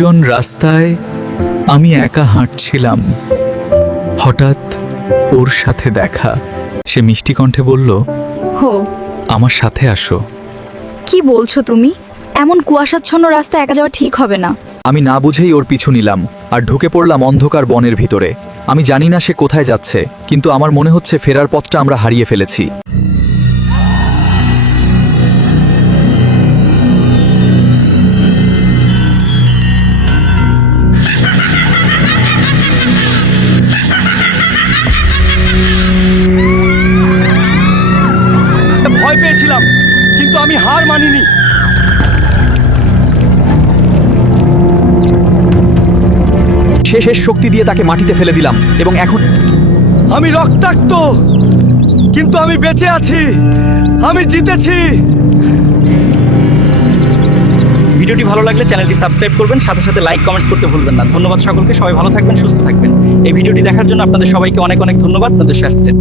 নির্জন রাস্তায় আমি একা হাঁটছিলাম। হঠাৎ ওর সাথে দেখা। সে মিষ্টি কণ্ঠে বলল, হো, আমার সাথে আসো। কি বলছো তুমি? এমন কুয়াশাচ্ছন্ন রাস্তা একা যাওয়া ঠিক হবে না। আমি না বুঝেই ওর পিছু নিলাম আর ঢুকে পড়লাম অন্ধকার বনের ভিতরে। আমি জানি না সে কোথায় যাচ্ছে, কিন্তু আমার মনে হচ্ছে ফেরার পথটা আমরা হারিয়ে ফেলেছি। ভয় পেয়েছিলাম, কিন্তু আমি হার মানিনি। শেষ শক্তি দিয়ে তাকে মাটিতে ফেলে দিলাম এবং এখন আমি রক্তাক্ত, কিন্তু আমি বেঁচে আছি। আমি জিতেছি। ভিডিওটি ভালো লাগলে চ্যানেলটি সাবস্ক্রাইব করবেন, সাথে সাথে লাইক কমেন্টস করতে ভুলবেন না। ধন্যবাদ সকলকে, সবাই ভালো থাকবেন, সুস্থ থাকবেন। এই ভিডিওটি দেখার জন্য আপনাদের সবাইকে অনেক অনেক ধন্যবাদ। আপনাদের স্বাস্থ্যের